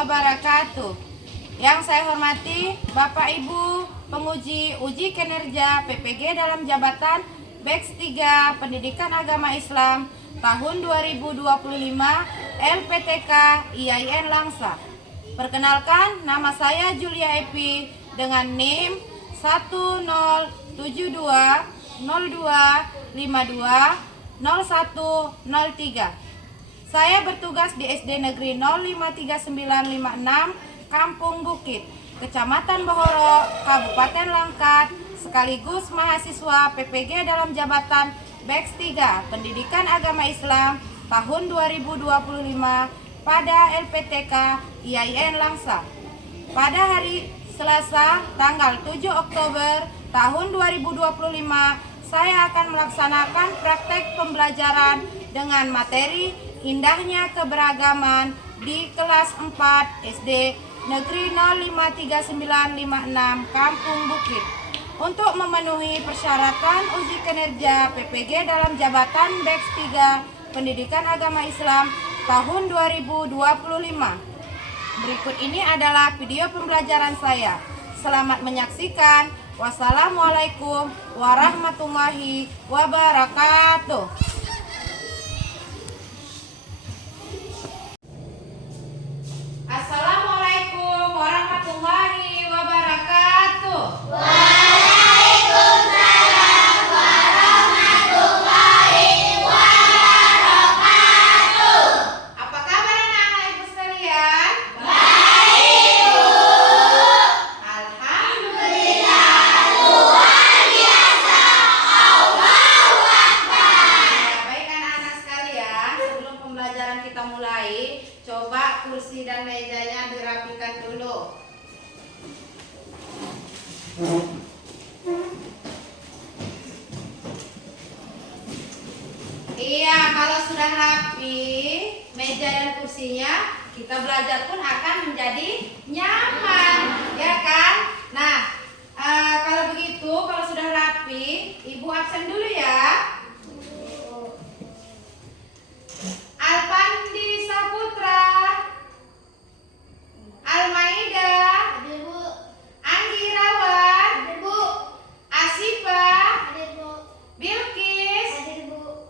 wabarakatuh. Yang saya hormati Bapak Ibu penguji uji kinerja PPG dalam jabatan BEX 3 Pendidikan Agama Islam tahun 2025 LPTK IAIN Langsa. Perkenalkan, nama saya Julia Epi dengan NIM 1072025210103. Saya bertugas di SD Negeri 053956 Kampung Bukit, Kecamatan Bohoro, Kabupaten Langkat, sekaligus mahasiswa PPG dalam jabatan BEX 3 Pendidikan Agama Islam tahun 2025 pada LPTK IAIN Langsa. Pada hari Selasa tanggal 7 Oktober tahun 2025, saya akan melaksanakan praktek pembelajaran dengan materi indahnya keberagaman di kelas 4 SD Negeri 053956 Kampung Bukit. Untuk memenuhi persyaratan uji kinerja PPG dalam jabatan BEX 3 Pendidikan Agama Islam tahun 2025. Berikut ini adalah video pembelajaran saya. Selamat menyaksikan. Wassalamualaikum warahmatullahi wabarakatuh. Assalamualaikum warahmatullahi wabarakatuh. Waalaikumsalam warahmatullahi wabarakatuh. Apa kabar anak-anak ibu sekalian? Baik, Bu. Alhamdulillah. Luar biasa. Allahu Akbar. Ya, baik anak-anak sekalian, sebelum pembelajaran kita mulai, coba kursi dan mejanya dirapikan dulu. Iya, kalau sudah rapi meja dan kursinya, kita belajar pun akan menjadi nyaman, ya kan? Nah, kalau begitu, kalau sudah rapi, ibu absen dulu ya. Alpandi Saputra, Almaida, Hadir, Bu. Anggi Rawan, Hadir, Bu. Asifa, Hadir, Bu. Bilkis, Hadir, Bu.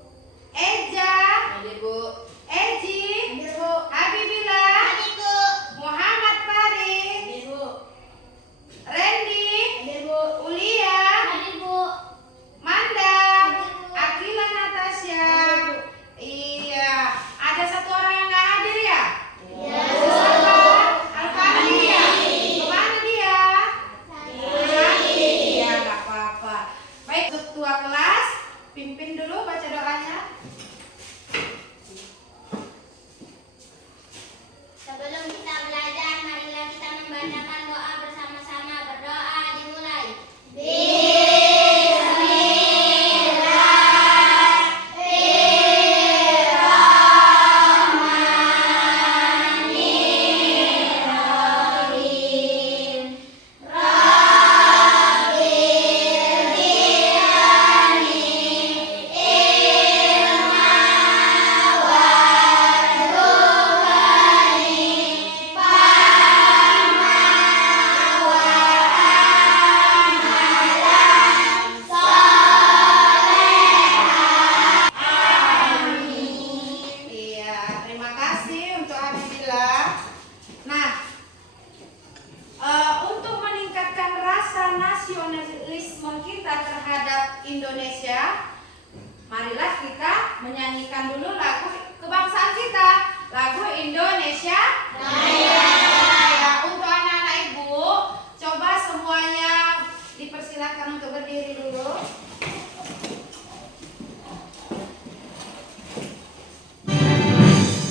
Eja, Hadir, Bu. Eji, Hadir, Bu. Habibillah, Hadir, Bu. Muhammad Farid, Hadir, Bu. Randy, Hadir, Bu. Ulia, Hadir, Bu. Manda, Hadir, Bu. Akila Natasha. Hadir, Bu. Iya, ada satu orang yang nggak hadir ya? Iya. Siapa? Alfandi ya? Kemana dia? Iya, nggak apa-apa. Baik, ketua kelas, pimpin dulu baca doanya. Sebelum kita belajar, marilah kita membacakan doa bersama-sama. Berdoa dimulai. Bismillahirrahmanirrahim. Iya, terima kasih untuk Habibillah. Nah, untuk meningkatkan rasa nasionalisme kita terhadap Indonesia, marilah kita menyanyikan dulu lagu kebangsaan kita, lagu Indonesia Raya. Ya, untuk anak-anak ibu, coba semuanya dipersilakan untuk berdiri dulu. Indonesia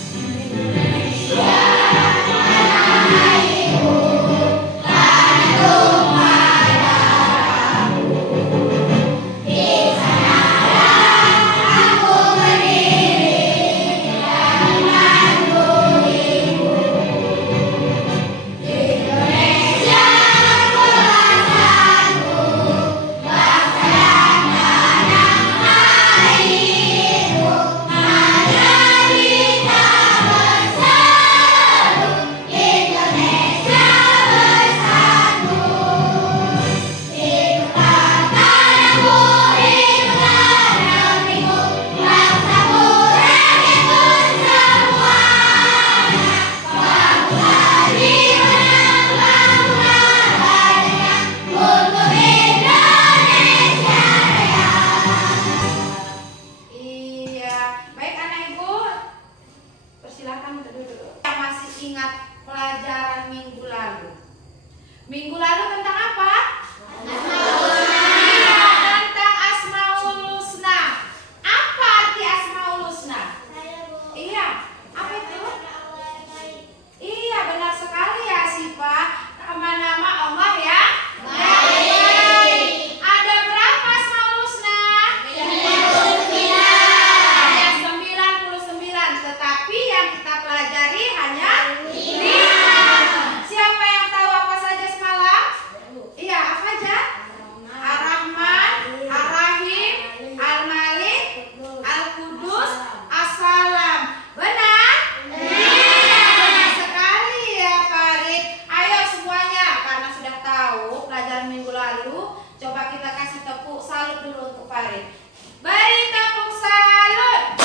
minggu lalu. Coba kita kasih tepuk salut dulu untuk Farid. Beri tepuk salut.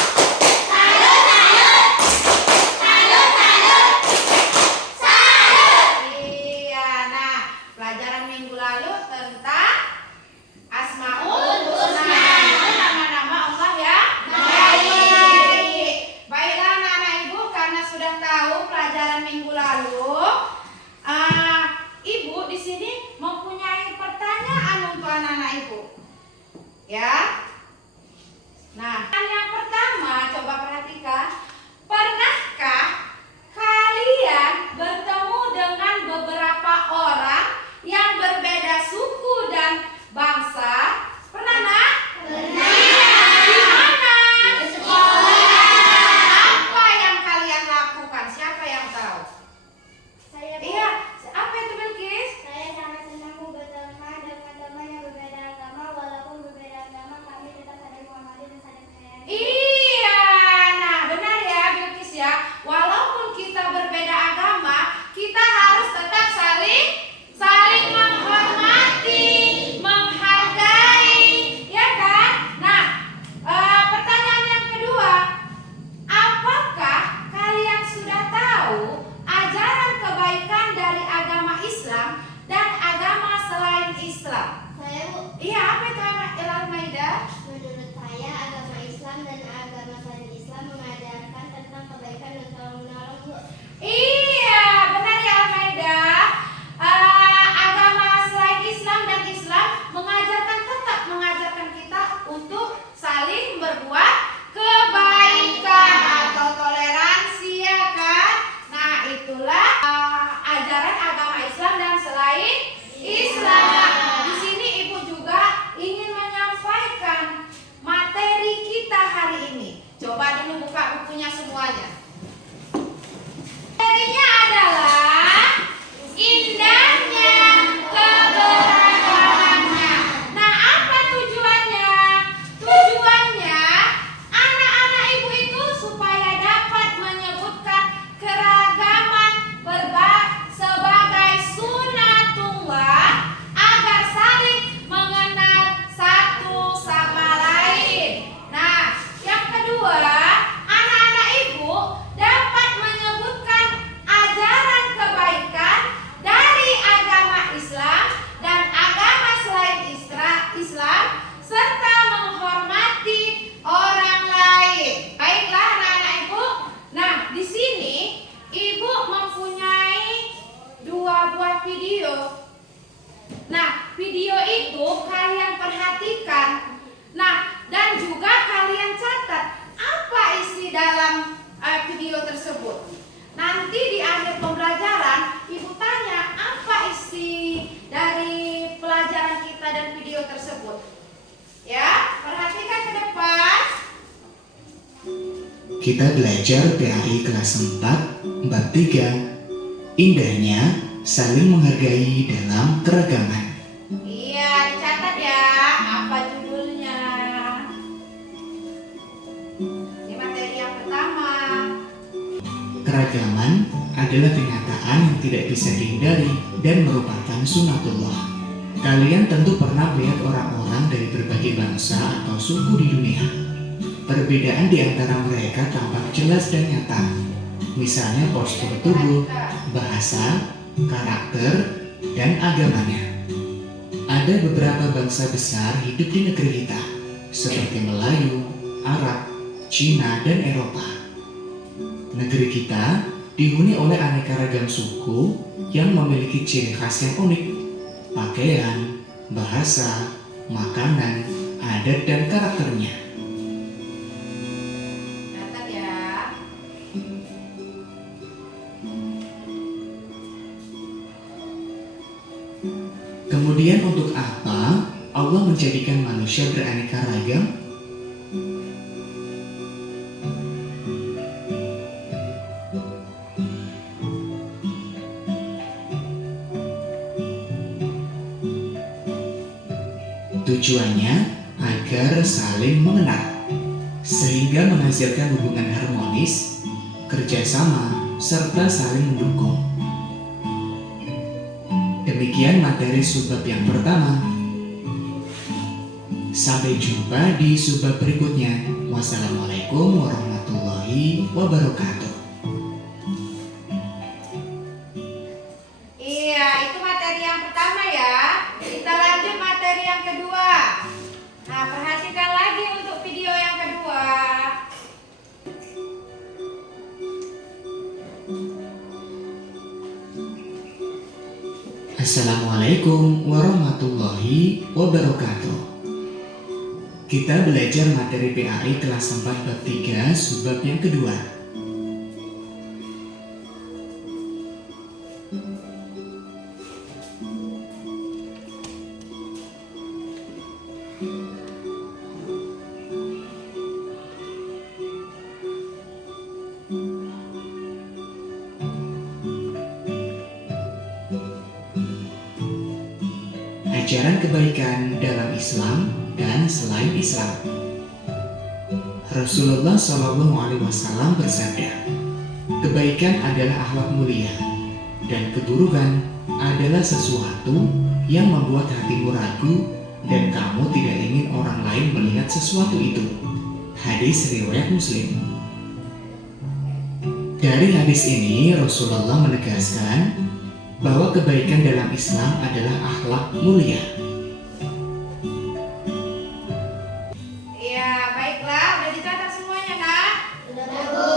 Salut, salut. Salut, salut. Salut. Iya, nah pelajaran minggu lalu tentang Asmaul Husna, nama-nama Allah ya. Baik. Baiklah anak-anak ibu, karena sudah tahu pelajaran minggu lalu, ibu di sini mempunyai pertanyaan untuk anak-anak ibu. Ya. Nah, yang pertama coba perhatikan, pernahkah kalian bertemu dengan beberapa orang yang berbeda suku dan bangsa? Pernah, Nak? Pernah. Di mana? Di sekolah. Apa yang kalian lakukan? Siapa yang tahu? Saya Iya, apa itu Bilqis? Saya sangat senang berteman dengan teman yang berbeda agama. Walaupun berbeda agama, kami tetap saling menghormati dan saling menyayangi. Iya, nah benar ya Bilqis ya. Walaupun kita berbeda agama, kita harus tetap saling menghormati, menghargai, ya kan? Nah, pertanyaan yang kedua, apakah kalian sudah tahu ajaran kebaikan dari agama Islam dan agama selain Islam? Saya, Bu, Iya, apa itu Al-Maidah? menurut saya agama Islam dan agama selain Islam mengajarkan tentang kebaikan dan tolong menolong, Bu. Iya, benar ya Al-Maidah. Agama selain Islam dan Islam tetap mengajarkan kita untuk saling berbuat kebaikan atau toleransi, ya kan? Nah, itulah ajaran agama Islam dan selain Islam. Di sini Ibu juga ingin menyampaikan materi kita hari ini. Coba dulu buka bukunya semuanya. Materinya adalah indahnya keberagamannya. Nah, apa tujuannya? Tujuannya anak-anak ibu itu supaya dapat menyebutkan keragaman sebagai sunatullah agar saling mengenal satu sama lain. Nah, yang kedua, anak-anak ibu dapat menyebutkan ajaran kebaikan dari agama Islam dan agama selain Islam serta menghormati orang lain. Baiklah anak-anak ibu. Nah, di sini ibu mempunyai 2 buah video. Nah, video itu kalian perhatikan. Nah, dan juga kalian catat apa isi dalam video tersebut. Nanti di akhir pembelajaran, Ibu tanya apa isi dari pelajaran kita dan video tersebut. Ya, perhatikan ke depan. Kita belajar PAI kelas 4, bab 3. Indahnya saling menghargai dalam keragaman. Iya, dicatat ya. Apa judulnya? Ini materi yang pertama. Keragaman adalah kenyataan yang tidak bisa dihindari dan merupakan sunatullah. Kalian tentu pernah melihat orang-orang dari berbagai bangsa atau suku di dunia. Perbedaan di antara mereka tampak jelas dan nyata. Misalnya postur tubuh, bahasa, karakter, dan agamanya. Ada beberapa bangsa besar hidup di negeri kita, seperti Melayu, Arab, Cina, dan Eropa. Negeri kita dihuni oleh aneka ragam suku yang memiliki ciri khas yang unik, pakaian, bahasa, makanan, adat, dan karakternya. Catat ya. Kemudian untuk apa Allah menjadikan manusia beraneka ragam? Tujuannya agar saling mengenal, sehingga menghasilkan hubungan harmonis, kerjasama, serta saling mendukung. Demikian materi subbab yang pertama. Sampai jumpa di subbab berikutnya. Wassalamualaikum warahmatullahi wabarakatuh. Iya, itu materi yang pertama ya. Kita lanjut materi yang kedua. Nah, perhatikan lagi untuk video yang kedua. Assalamualaikum warahmatullahi wabarakatuh. Kita belajar materi PAI kelas 4 bab 3 subbab yang kedua. Ajaran kebaikan dalam Islam dan selain Islam. Rasulullah SAW bersabda, kebaikan adalah akhlak mulia dan keburukan adalah sesuatu yang membuat hatimu ragu dan kamu tidak ingin orang lain melihat sesuatu itu. Hadis riwayat Muslim. Dari hadis ini Rasulullah menegaskan bahwa kebaikan dalam Islam adalah akhlak mulia. Iya, baiklah, udah dicatat semuanya, Nak? Sudah, Bu.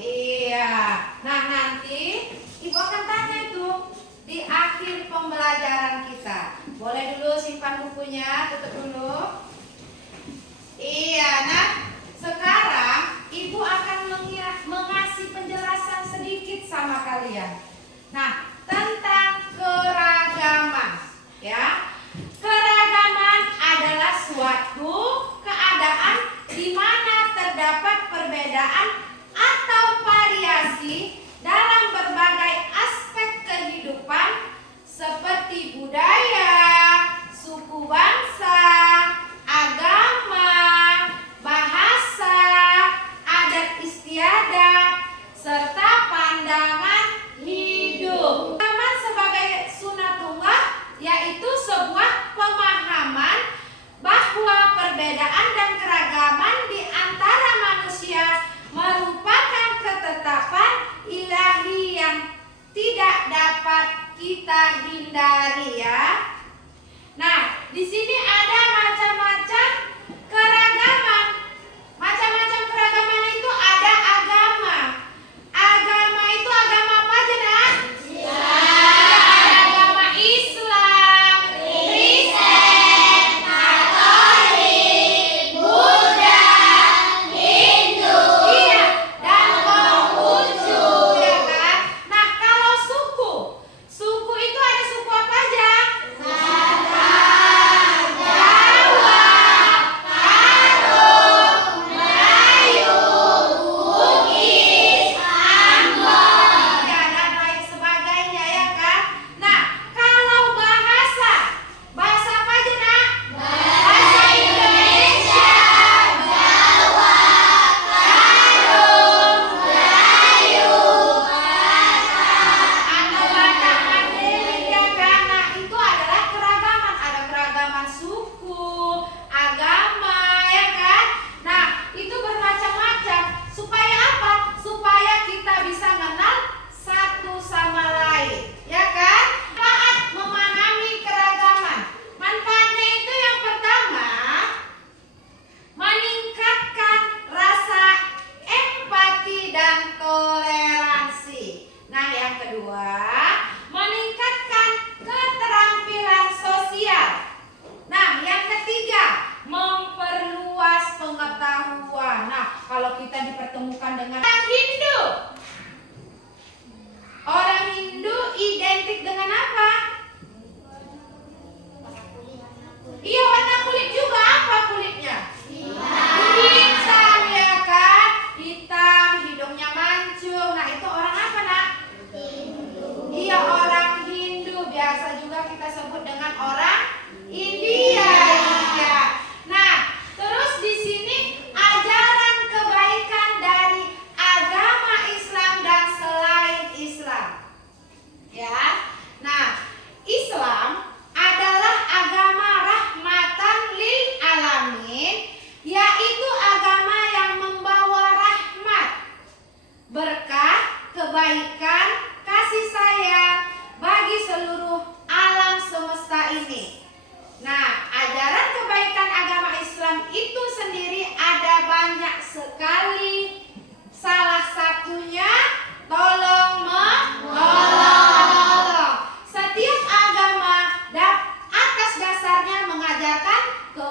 Iya. Nah, nanti Ibu akan tanya itu di akhir pembelajaran kita. Boleh dulu simpan bukunya, tutup dulu. Iya, nah, sekarang Ibu akan mengasih penjelasan sedikit sama kalian. Nah, tentang keragaman, ya. Keragaman adalah suatu keadaan di mana terdapat perbedaan atau variasi dalam berbagai aspek kehidupan seperti budaya, suku bangsa, agama, bahasa, adat istiadat, serta pandangan hidup. Pemahaman sebagai sunatullah yaitu sebuah pemahaman bahwa perbedaan dan keragaman di antara manusia merupakan ketetapan ilahi yang tidak dapat kita hindari, ya. Nah, di sini ada macam-macam keragaman. Macam-macam keragaman itu ada agama. Agama itu agama apa aja, Nak? Ada agama Islam, Kristen, Katolik, Buddha, Hindu, iya, dan Konghucu, ya kan? Nah, kalau suku itu ada suku apa aja? Saka,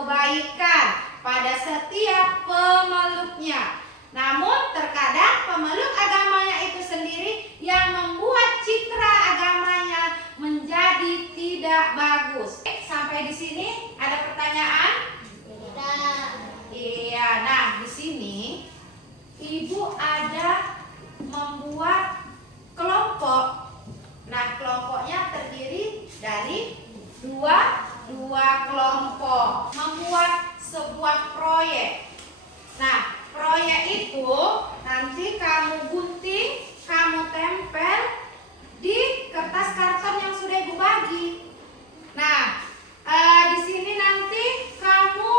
kebaikan pada setiap pemeluknya. Namun terkadang pemeluk agamanya itu sendiri yang membuat citra agamanya menjadi tidak bagus. Sampai di sini ada pertanyaan? Iya, nah di sini Ibu ada membuat kelompok. Nah, kelompoknya terdiri dari dua kelompok. Membuat sebuah proyek. Nah, proyek itu nanti kamu gunting, kamu tempel di kertas karton yang sudah Ibu bagi. Nah, di sini nanti kamu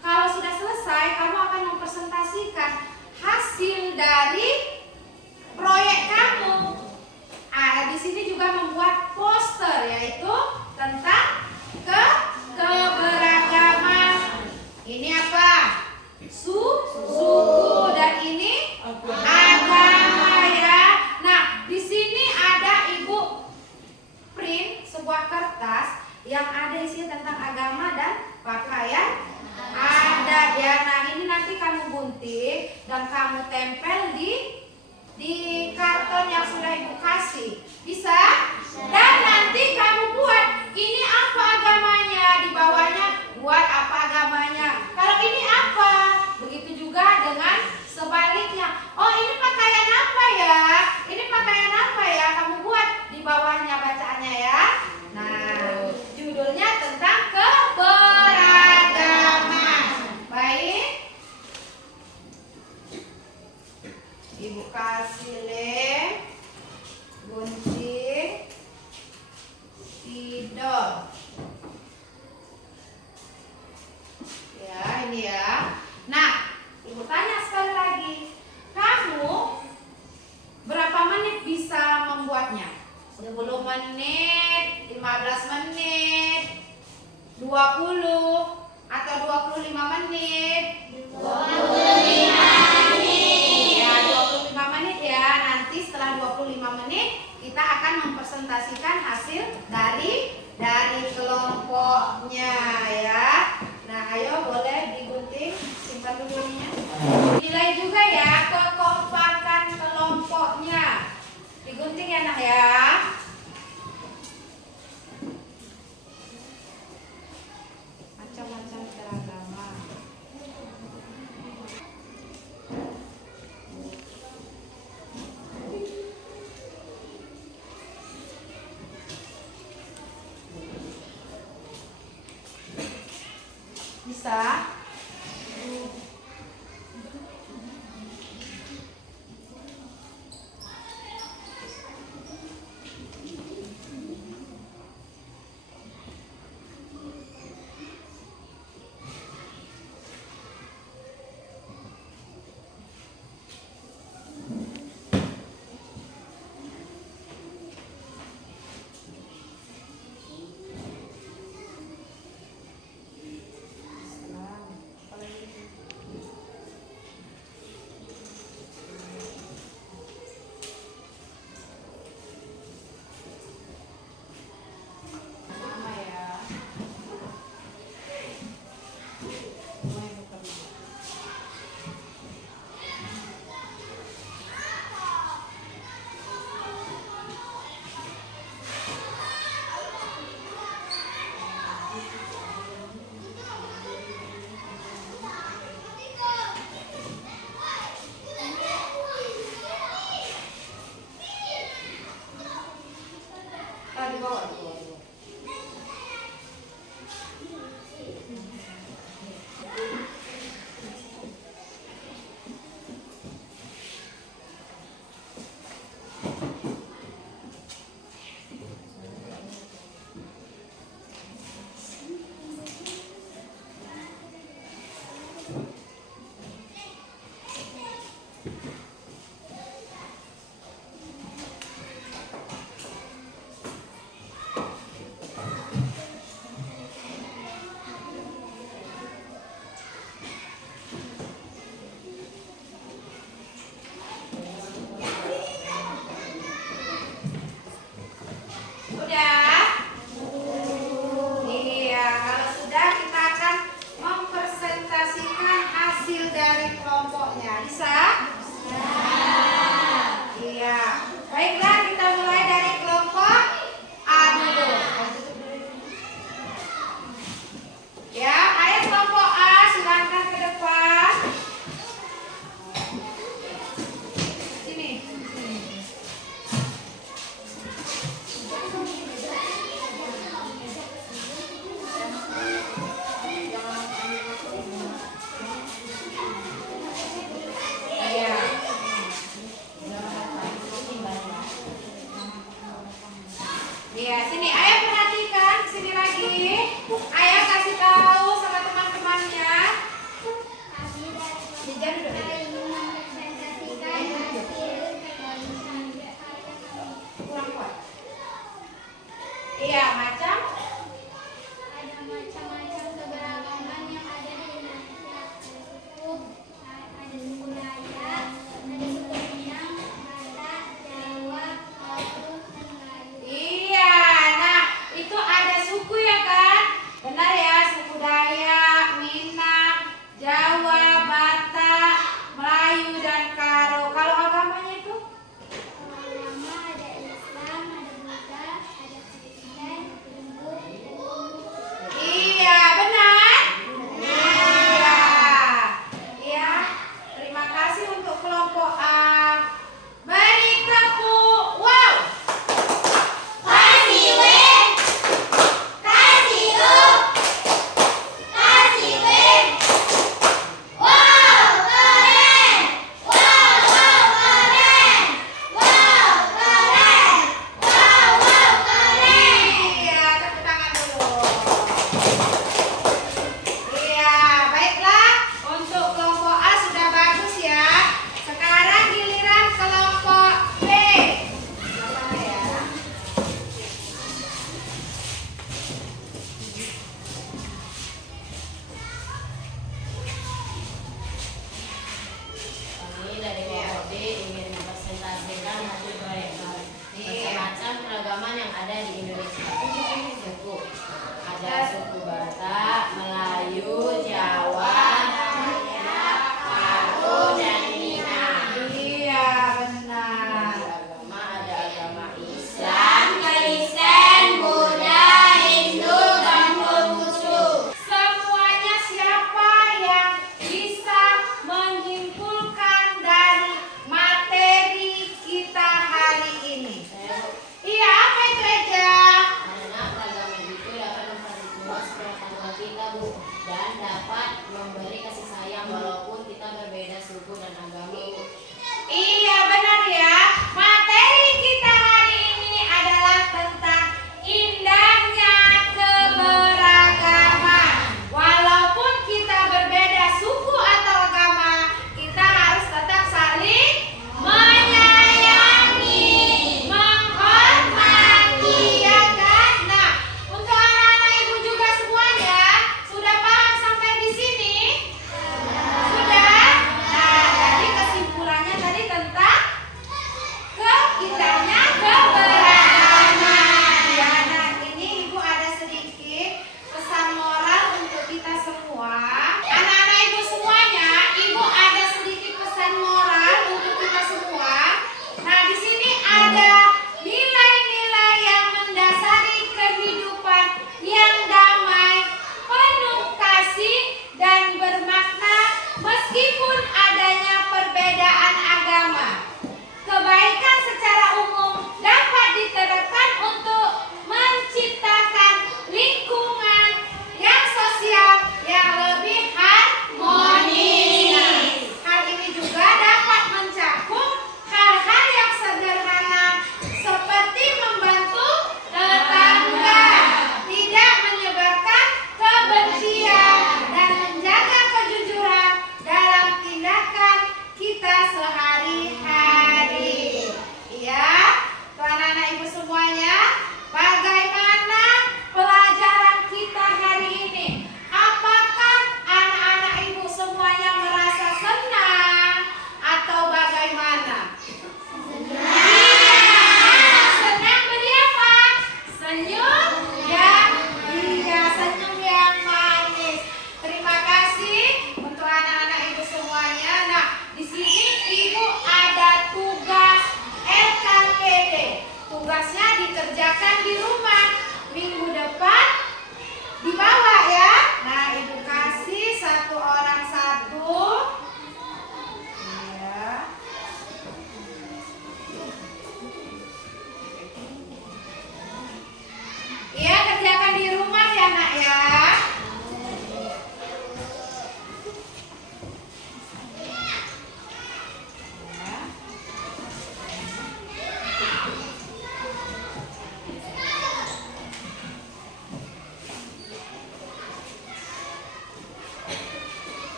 kalau sudah selesai, kamu akan mempresentasikan hasil dari proyek kamu. Di sini juga membuat poster, yaitu tentang keberagaman. Ini apa? Suku, dan ini agama ya. Nah, di sini ada Ibu print sebuah kertas yang ada isinya tentang agama dan pakaian adat ya. Nah, ini nanti kamu gunting dan kamu tempel di karton yang sudah Ibu kasih. Bisa? Dan nanti kamu buat ini apa agamanya, di bawahnya buat apa agamanya. Kalau ini apa? Begitu juga dengan sebaliknya. Oh, ini pakaian apa ya? Ini pakaian apa ya? Kamu buat di bawahnya bacaannya ya. Nah, judulnya tentang keberagaman. Baik. Ibu kasih lem, gunting, spidol. Ya, ini ya. Nah, Ibu tanya sekali lagi. Kamu berapa menit bisa membuatnya? 10 menit, 15 menit, 20 atau 25 menit? 25 menit. Ya, 25 menit ya. Nanti setelah 25 menit kita akan mempresentasikan hasil dari kelompoknya ya. Nah, ayo boleh digunting, simpan dulu ininya. Nilai juga ya kekompakan kelompoknya. Digunting ya nak ya. Macam-macam beragama. Bisa? Sama ya. Di bawah, di bawah. Ayah kasih tahu sama teman-temannya. Dijan dulu. Kurang kuat. Iya, macam Ada macam-macam keberagaman yang ada di Indonesia. Ada suku Dayak, ada suku Minang, Batak, Jawa, Palu, dan Melayu. iya. Nah, itu ada suku ya kan? Benar ya, suku Dayak, Minang, Jawa, Batak, Melayu dan Karo. Kalau agamanya itu? Agama ada Islam, ada Buddha, ada Kristen, Hindu, dan Buddha. Iya, benar? Iya. Iya. Terima kasih untuk kelompok A. Beri tepuk. Wow. Kasih win, kasih up, kasih win. Wow, keren. Wow, keren. Wow, keren. Wow, keren. Iya, tepuk tangan dulu. Iya, baiklah. Untuk kelompok A sudah bagus ya. Sekarang giliran kelompok B. Apa ya? Kami dari kelompok B ingin mempresentasikan hasil proyek macam-macam keragaman yang ada di Indonesia. Suku ada suku Batak, Melayu, Jawa, Dayak, Karo, dan Minang. Iya, benar. Agama ada agama Islam, Kristen, Buddha, Hindu, dan Konghucu. Semuanya siapa yang bisa menyimpulkan dari materi kita hari ini? Iya, apa itu Eja? karena keragaman itu dapat memperluas pengetahuan kita, Bu, dan dapat memberi kasih sayang walaupun kita berbeda suku dan agama, Bu. Iya, benar